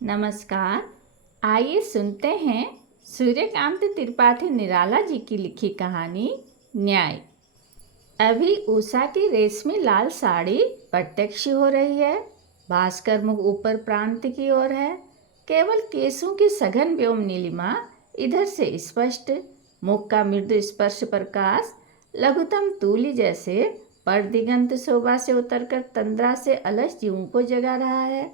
नमस्कार। आइए सुनते हैं सूर्यकांत त्रिपाठी निराला जी की लिखी कहानी न्याय। अभी उषा की रेशमी लाल साड़ी प्रत्यक्ष हो रही है। भास्कर मुख ऊपर प्रांत की ओर है। केवल केसों की सघन व्योम नीलिमा इधर से स्पष्ट। मुख का मृदु स्पर्श प्रकाश लघुतम तूली जैसे पर दिगंत शोभा से उतरकर तंद्रा से अलस जीवों को जगा रहा है।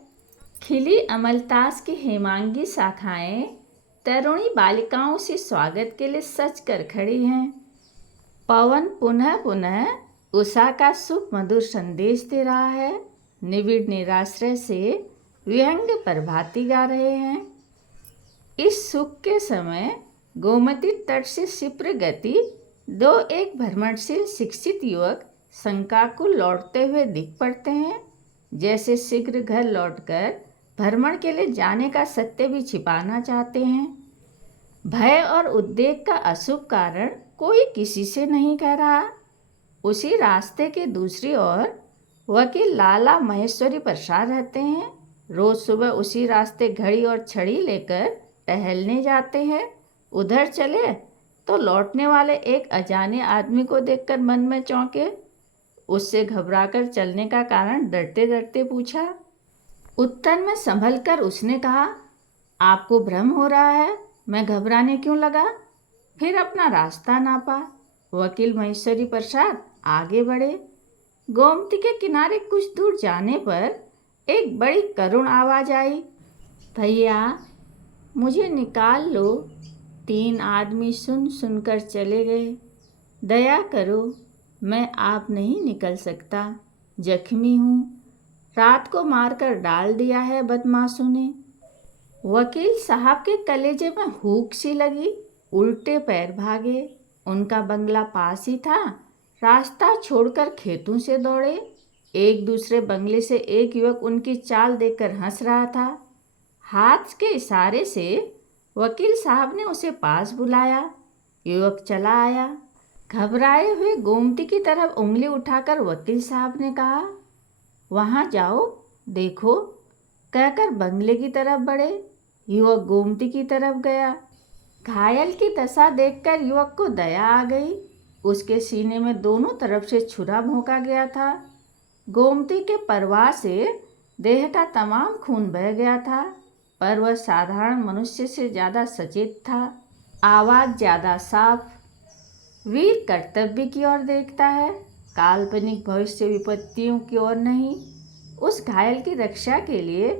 खिली अमलतास की हेमांगी शाखाएं तरुणी बालिकाओं से स्वागत के लिए सच कर खड़ी हैं। पवन पुनः पुनः उषा का सुख मधुर संदेश दे रहा है। निविड़ निराश्रय से व्यंग प्रभाती गा रहे हैं। इस सुख के समय गोमती तट से क्षिप्र गति दो एक भ्रमणशील शिक्षित युवक शंकाकुल लौटते हुए दिख पड़ते हैं, जैसे शीघ्र घर लौटकर भ्रमण के लिए जाने का सत्य भी छिपाना चाहते हैं। भय और उद्वेग का अशुभ कारण कोई किसी से नहीं कह रहा। उसी रास्ते के दूसरी ओर वकील लाला महेश्वरी प्रसाद रहते हैं। रोज सुबह उसी रास्ते घड़ी और छड़ी लेकर टहलने जाते हैं। उधर चले तो लौटने वाले एक अजाने आदमी को देखकर मन में चौंके। उससे घबराकर चलने का कारण डरते डरते पूछा। उत्तर में संभल कर उसने कहा, आपको भ्रम हो रहा है, मैं घबराने क्यों लगा। फिर अपना रास्ता नापा। वकील महेश्वरी प्रसाद आगे बढ़े। गोमती के किनारे कुछ दूर जाने पर एक बड़ी करुण आवाज आई, भैया मुझे निकाल लो। 3 आदमी सुन सुनकर चले गए। दया करो, मैं आप नहीं निकल सकता, जख्मी हूँ। रात को मारकर डाल दिया है बदमाशों ने। वकील साहब के कलेजे में हुक सी लगी। उल्टे पैर भागे। उनका बंगला पास ही था। रास्ता छोड़कर खेतों से दौड़े। एक दूसरे बंगले से एक युवक उनकी चाल देखकर हंस रहा था। हाथ के इशारे से वकील साहब ने उसे पास बुलाया। युवक चला आया। घबराए हुए गोमती की तरफ उंगली उठाकर वकील साहब ने कहा, वहाँ जाओ, देखो। कहकर बंगले की तरफ बढ़े। युवक गोमती की तरफ गया। घायल की दशा देखकर युवक को दया आ गई। उसके सीने में दोनों तरफ से छुरा भोंका गया था। गोमती के प्रवाह से देह का तमाम खून बह गया था, पर वह साधारण मनुष्य से ज़्यादा सचेत था। आवाज़ ज़्यादा साफ। वीर कर्तव्य की ओर देखता है, काल्पनिक भविष्य विपत्तियों की ओर नहीं। उस घायल की रक्षा के लिए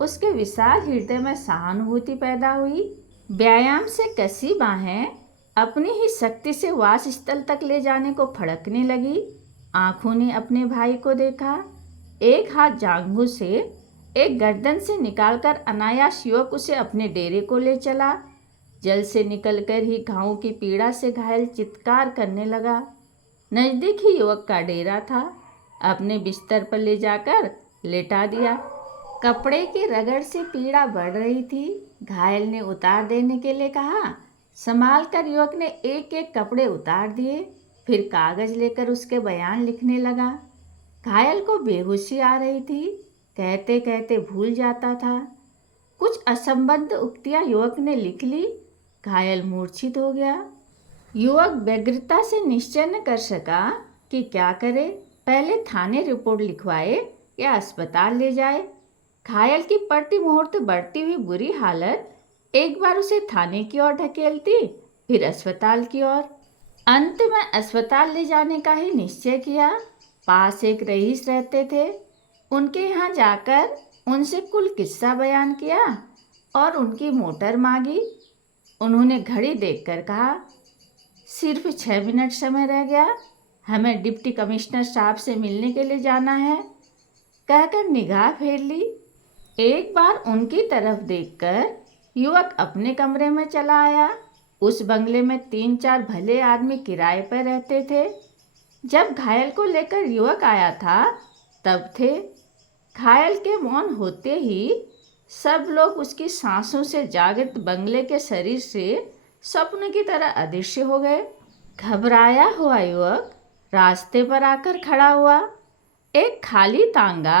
उसके विशाल हृदय में सहानुभूति पैदा हुई। व्यायाम से कसी बाहें अपनी ही शक्ति से वास स्थल तक ले जाने को फड़कने लगी। आंखों ने अपने भाई को देखा। एक हाथ जांघों से, एक गर्दन से निकालकर अनायास युवक उसे अपने डेरे को ले चला। जल से निकलकर ही घावों की पीड़ा से घायल चित्कार करने लगा। नजदीक ही युवक का डेरा था। अपने बिस्तर पर ले जाकर लेटा दिया। कपड़े की रगड़ से पीड़ा बढ़ रही थी। घायल ने उतार देने के लिए कहा। संभाल कर युवक ने एक एक कपड़े उतार दिए। फिर कागज लेकर उसके बयान लिखने लगा। घायल को बेहोशी आ रही थी। कहते कहते भूल जाता था। कुछ असंबद्ध उक्तियां युवक ने लिख ली। घायल मूर्छित हो गया। युवक व्यग्रता से निश्चय न कर सका कि क्या करे। पहले थाने रिपोर्ट लिखवाए या अस्पताल ले जाए। घायल की प्रति मुहूर्त बढ़ती हुई बुरी हालत एक बार उसे थाने की ओर ढकेलती, फिर अस्पताल की ओर। अंत में अस्पताल ले जाने का ही निश्चय किया। पास एक रईस रहते थे। उनके यहाँ जाकर उनसे कुल किस्सा बयान किया और उनकी मोटर मांगी। उन्होंने घड़ी देखकर कहा, सिर्फ 6 मिनट समय रह गया, हमें डिप्टी कमिश्नर साहब से मिलने के लिए जाना है। कहकर निगाह फेर ली। एक बार उनकी तरफ देखकर युवक अपने कमरे में चला आया। उस बंगले में 3-4 भले आदमी किराए पर रहते थे। जब घायल को लेकर युवक आया था तब थे। घायल के मौन होते ही सब लोग उसकी सांसों से जागृत बंगले के शरीर से स्वप्न की तरह अदृश्य हो गए। घबराया हुआ युवक रास्ते पर आकर खड़ा हुआ। एक खाली तांगा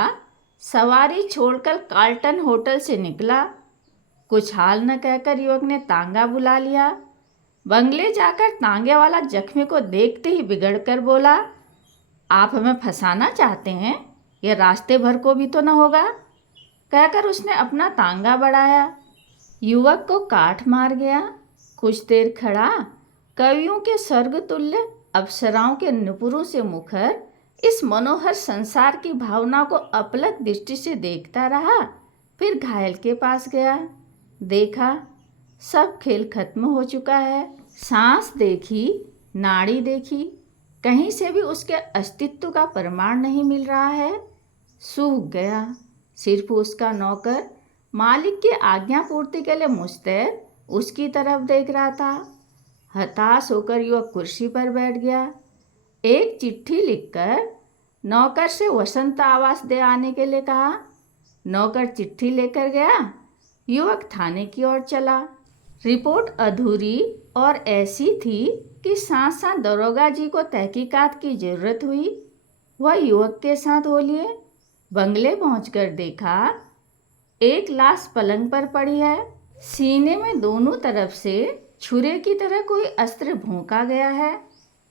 सवारी छोड़कर कार्ल्टन होटल से निकला। कुछ हाल न कहकर युवक ने तांगा बुला लिया। बंगले जाकर तांगे वाला जख्मी को देखते ही बिगड़कर बोला, आप हमें फंसाना चाहते हैं? यह रास्ते भर को भी तो न होगा। कहकर उसने अपना तांगा बढ़ाया। युवक को काठ मार गया। कुछ देर खड़ा कवियों के स्वर्गतुल्य अप्सराओं के नुपुरों से मुखर इस मनोहर संसार की भावना को अपलक दृष्टि से देखता रहा। फिर घायल के पास गया। देखा सब खेल खत्म हो चुका है। सांस देखी, नाड़ी देखी, कहीं से भी उसके अस्तित्व का प्रमाण नहीं मिल रहा है। सूख गया। सिर्फ उसका नौकर मालिक की आज्ञा पूर्ति के लिए मुस्तैद उसकी तरफ देख रहा था। हताश होकर युवक कुर्सी पर बैठ गया। एक चिट्ठी लिखकर नौकर से वसंत आवास दे आने के लिए कहा। नौकर चिट्ठी लेकर गया। युवक थाने की ओर चला। रिपोर्ट अधूरी और ऐसी थी कि साथ साथ दरोगा जी को तहकीकात की जरूरत हुई। वह युवक के साथ हो लिए। बंगले पहुंचकर देखा एक लाश पलंग पर पड़ी है। सीने में दोनों तरफ से छुरे की तरह कोई अस्त्र भोंका गया है।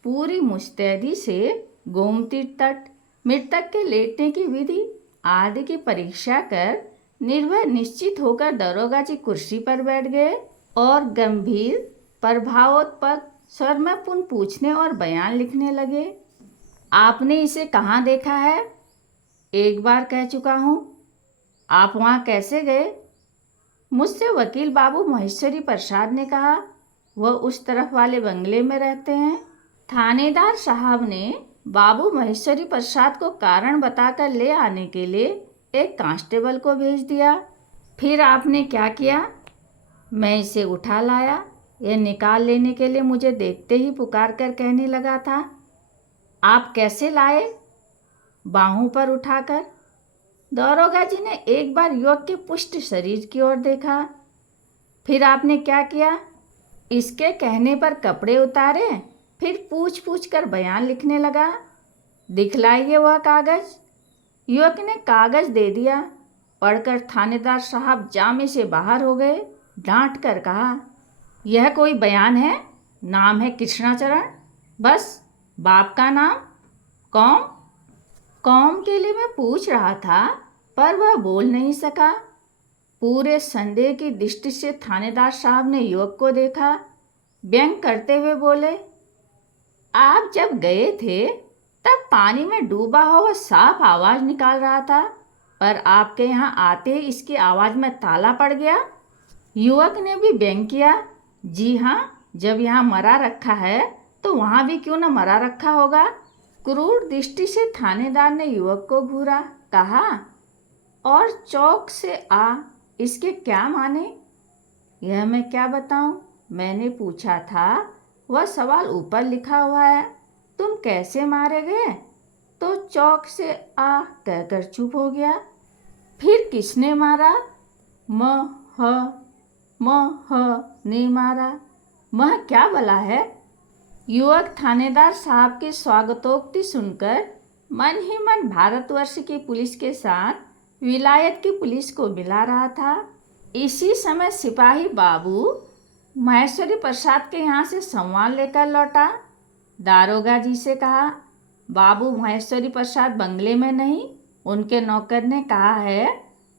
पूरी मुस्तैदी से गोमती तट, मृतक के लेटने की विधि आदि की परीक्षा कर निर्भय निश्चित होकर दरोगा जी कुर्सी पर बैठ गए और गंभीर प्रभावोत्पन्न स्वर में पुनः पूछने और बयान लिखने लगे। आपने इसे कहाँ देखा है? एक बार कह चुका हूँ। आप वहाँ कैसे गए? मुझसे वकील बाबू महेश्वरी प्रसाद ने कहा। वह उस तरफ वाले बंगले में रहते हैं। थानेदार साहब ने बाबू महेश्वरी प्रसाद को कारण बताकर ले आने के लिए एक कांस्टेबल को भेज दिया। फिर आपने क्या किया? मैं इसे उठा लाया। यह निकाल लेने के लिए मुझे देखते ही पुकार कर कहने लगा था। आप कैसे लाए? बाहों पर उठाकर। दरोगा जी ने एक बार युवक के पुष्ट शरीर की ओर देखा। फिर आपने क्या किया? इसके कहने पर कपड़े उतारे। फिर पूछ पूछ कर बयान लिखने लगा। दिखलाइए वह कागज। युवक ने कागज दे दिया। पढ़कर थानेदार साहब जामे से बाहर हो गए। डांट कर कहा, यह कोई बयान है? नाम है कृष्णाचरण, बस बाप का नाम। कौम? कौम के लिए मैं पूछ रहा था, पर वह बोल नहीं सका। पूरे संदेह की दृष्टि से थानेदार साहब ने युवक को देखा। व्यंग करते हुए बोले, आप जब गए थे तब पानी में डूबा हुआ साफ आवाज निकाल रहा था, पर आपके यहाँ आते ही इसकी आवाज में ताला पड़ गया। युवक ने भी व्यंग किया। जी हाँ, जब यहाँ मरा रखा है तो वहाँ भी क्यों न मरा रखा होगा। क्रूर दृष्टि से थानेदार ने युवक को घूरा। कहा, और चौक से आ, इसके क्या माने? यह मैं क्या बताऊं? मैंने पूछा था, वह सवाल ऊपर लिखा हुआ है। तुम कैसे मारे गए? तो चौक से आ कहकर चुप हो गया। फिर किसने मारा? ने मारा। मह क्या भला है? युवक थानेदार साहब की स्वागतोक्ति सुनकर मन ही मन भारतवर्ष की पुलिस के साथ विलायत की पुलिस को मिला रहा था। इसी समय सिपाही बाबू महेश्वरी प्रसाद के यहाँ से संवाद लेकर लौटा। दारोगा जी से कहा, बाबू महेश्वरी प्रसाद बंगले में नहीं। उनके नौकर ने कहा है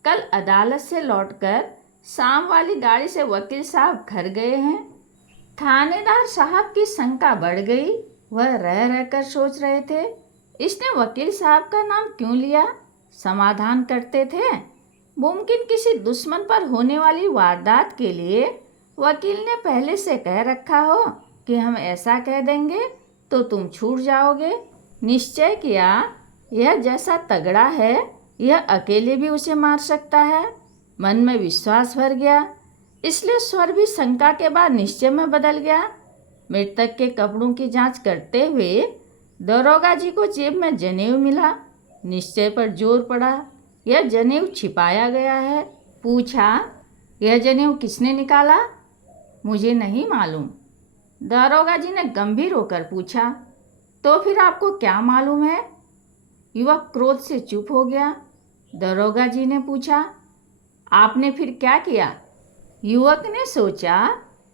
कल अदालत से लौटकर शाम वाली गाड़ी से वकील साहब घर गए हैं। थानेदार साहब की शंका बढ़ गई। वह रह रहकर सोच रहे थे, इसने वकील साहब का नाम क्यों लिया? समाधान करते थे। मुमकिन किसी दुश्मन पर होने वाली वारदात के लिए वकील ने पहले से कह रखा हो कि हम ऐसा कह देंगे तो तुम छूट जाओगे। निश्चय किया, यह जैसा तगड़ा है, यह अकेले भी उसे मार सकता है। मन में विश्वास भर गया, इसलिए स्वर भी शंका के बाद निश्चय में बदल गया। मृतक के कपड़ों की जांच करते हुए दरोगा जी को जेब में जनेऊ मिला। निश्चय पर जोर पड़ा, यह जनेऊ छिपाया गया है। पूछा, यह जनेऊ किसने निकाला? मुझे नहीं मालूम। दारोगा जी ने गंभीर होकर पूछा, तो फिर आपको क्या मालूम है? युवक क्रोध से चुप हो गया। दरोगा जी ने पूछा। आपने फिर क्या किया? युवक ने सोचा,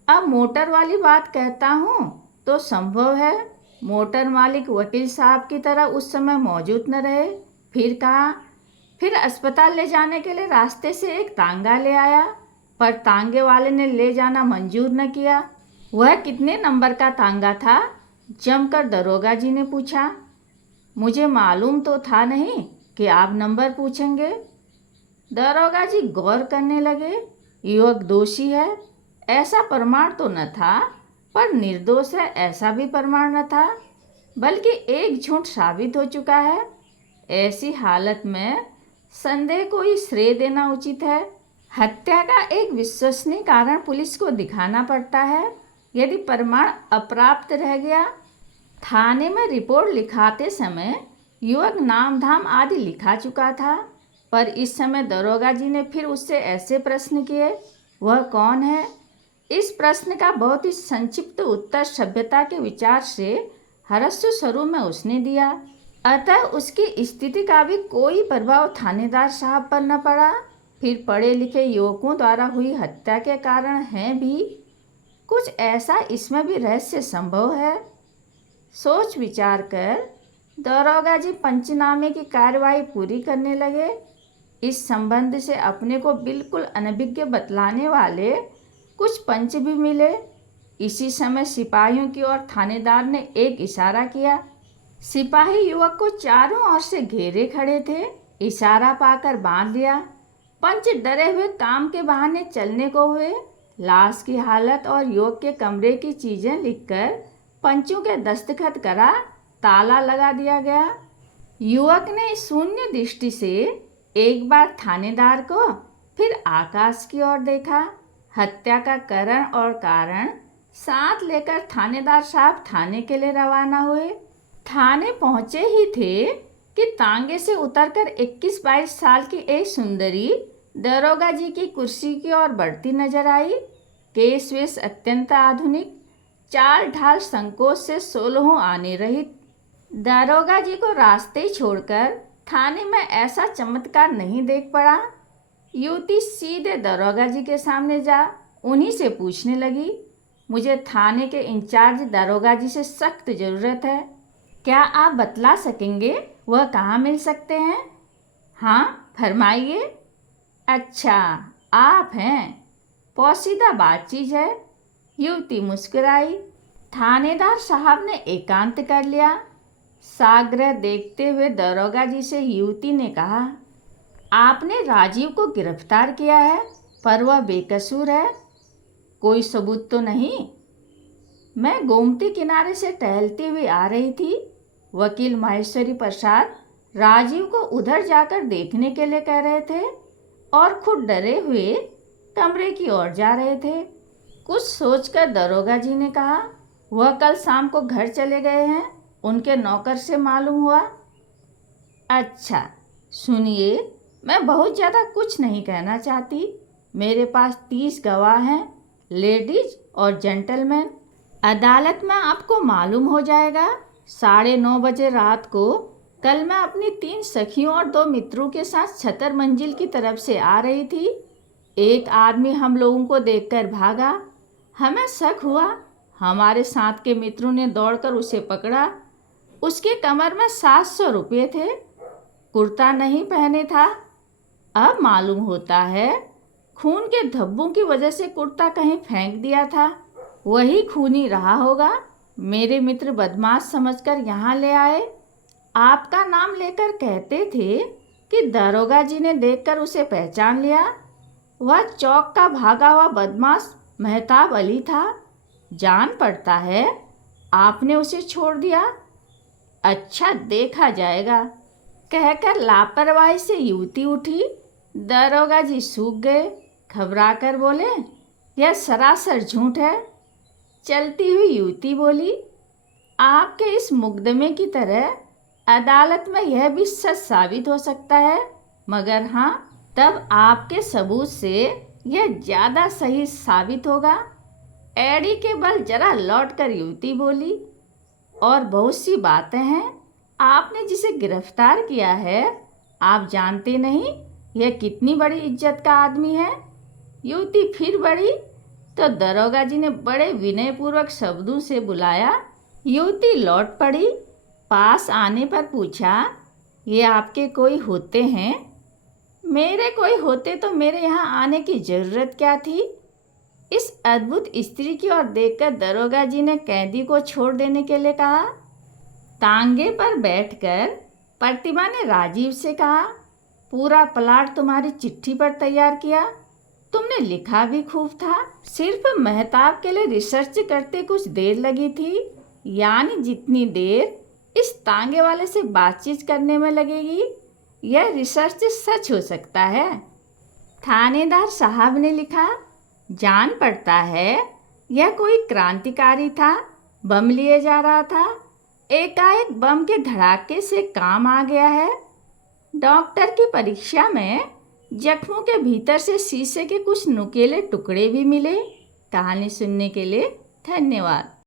अब मोटर वाली बात कहता हूँ तो संभव है मोटर मालिक वकील साहब की तरह उस समय मौजूद न रहे। फिर कहा, फिर अस्पताल ले जाने के लिए रास्ते से एक तांगा ले आया, पर तांगे वाले ने ले जाना मंजूर न किया। वह कितने नंबर का तांगा था? जमकर दरोगा जी ने पूछा। मुझे मालूम तो था नहीं कि आप नंबर पूछेंगे। दरोगा जी गौर करने लगे। युवक दोषी है ऐसा प्रमाण तो न था, पर निर्दोष है ऐसा भी प्रमाण न था, बल्कि एक झूठ साबित हो चुका है। ऐसी हालत में संदेह को ही श्रेय देना उचित है। हत्या का एक विश्वसनीय कारण पुलिस को दिखाना पड़ता है। यदि प्रमाण अप्राप्त रह गया। थाने में रिपोर्ट लिखाते समय युवक नाम धाम आदि लिखा चुका था, पर इस समय दरोगा जी ने फिर उससे ऐसे प्रश्न किए, वह कौन है? इस प्रश्न का बहुत ही संक्षिप्त उत्तर सभ्यता के विचार से हरस्व स्वरूप में उसने दिया। अतः उसकी स्थिति का भी कोई प्रभाव थानेदार साहब पर न पड़ा। फिर पढ़े लिखे युवकों द्वारा हुई हत्या के कारण हैं भी, कुछ ऐसा इसमें भी रहस्य संभव है। सोच विचार कर दरोगा जी पंचनामे की कार्यवाही पूरी करने लगे। इस संबंध से अपने को बिल्कुल अनभिज्ञ बतलाने वाले कुछ पंच भी मिले। इसी समय सिपाहियों की ओर थानेदार ने एक इशारा किया। सिपाही युवक को चारों ओर से घेरे खड़े थे। इशारा पाकर बांध लिया। पंच डरे हुए काम के बहाने चलने को हुए। लाश की हालत और युवक के कमरे की चीजें लिखकर पंचों के दस्तखत करा ताला लगा दिया गया। युवक ने शून्य दृष्टि से एक बार थानेदार को, फिर आकाश की ओर देखा। हत्या का करण और कारण साथ लेकर थानेदार साहब थाने के लिए रवाना हुए। थाने पहुंचे ही थे कि तांगे से उतरकर 21-22 साल की एक सुंदरी दरोगा जी की कुर्सी की ओर बढ़ती नजर आई। केश वेश अत्यंत आधुनिक, चाल ढाल संकोच से 16 आने रहित। दरोगा जी को रास्ते छोड़कर थाने में ऐसा चमत्कार नहीं देख पड़ा। युवती सीधे दरोगा जी के सामने जा उन्हीं से पूछने लगी, मुझे थाने के इंचार्ज दरोगा जी से सख्त ज़रूरत है। क्या आप बतला सकेंगे वह कहाँ मिल सकते हैं? हाँ, फरमाइए। अच्छा, आप हैं, पोशीदा बात चीज है। युवती मुस्कुराई। थानेदार साहब ने एकांत कर लिया। साग्रह देखते हुए दरोगा जी से युवती ने कहा, आपने राजीव को गिरफ्तार किया है, पर वह बेकसूर है, कोई सबूत तो नहीं? मैं गोमती किनारे से टहलती हुई आ रही थी। वकील माहेश्वरी प्रसाद राजीव को उधर जाकर देखने के लिए कह रहे थे और खुद डरे हुए कमरे की ओर जा रहे थे। कुछ सोचकर दरोगा जी ने कहा, वह कल शाम को घर चले गए हैं, उनके नौकर से मालूम हुआ। अच्छा, सुनिए, मैं बहुत ज़्यादा कुछ नहीं कहना चाहती। मेरे पास 30 गवाह हैं, लेडीज और जेंटलमैन। अदालत में आपको मालूम हो जाएगा। 9:30 बजे रात को कल मैं अपनी 3 सखियों और 2 मित्रों के साथ छतर मंजिल की तरफ से आ रही थी। एक आदमी हम लोगों को देखकर भागा। हमें शक हुआ। हमारे साथ के मित्रों ने दौड़कर उसे पकड़ा। उसके कमर में 700 रुपये थे। कुर्ता नहीं पहने था। अब मालूम होता है खून के धब्बों की वजह से कुर्ता कहीं फेंक दिया था। वही खूनी रहा होगा। मेरे मित्र बदमाश समझकर यहाँ ले आए। आपका नाम लेकर कहते थे कि दरोगा जी ने देखकर उसे पहचान लिया। वह चौक का भागा हुआ बदमाश मेहताब अली था। जान पड़ता है आपने उसे छोड़ दिया। अच्छा, देखा जाएगा, कहकर लापरवाही से युवती उठी। दरोगा जी सूख गए। घबराकर बोले, यह सरासर झूठ है। चलती हुई युवती बोली, आपके इस मुकदमे की तरह अदालत में यह भी सच साबित हो सकता है, मगर हाँ, तब आपके सबूत से यह ज़्यादा सही साबित होगा। एड़ी के बल जरा लौटकर युवती बोली, और बहुत सी बातें हैं। आपने जिसे गिरफ्तार किया है आप जानते नहीं यह कितनी बड़ी इज्जत का आदमी है। युवती फिर बढ़ी तो दरोगा जी ने बड़े विनयपूर्वक शब्दों से बुलाया। युवती लौट पड़ी। पास आने पर पूछा, ये आपके कोई होते हैं? मेरे कोई होते तो मेरे यहाँ आने की ज़रूरत क्या थी? इस अद्भुत स्त्री की ओर देखकर दरोगा जी ने कैदी को छोड़ देने के लिए कहा। तांगे पर बैठकर प्रतिभा ने राजीव से कहा, पूरा प्लाट तुम्हारी चिट्ठी पर तैयार किया। तुमने लिखा भी खूब था। सिर्फ मेहताब के लिए रिसर्च करते कुछ देर लगी थी, यानी जितनी देर इस तांगे वाले से बातचीत करने में लगेगी, यह रिसर्च सच हो सकता है। थानेदार साहब ने लिखा, जान पड़ता है यह कोई क्रांतिकारी था, बम लिए जा रहा था, एकाएक बम के धड़ाके से काम आ गया है। डॉक्टर की परीक्षा में जख्मों के भीतर से शीशे के कुछ नुकीले टुकड़े भी मिले। कहानी सुनने के लिए धन्यवाद।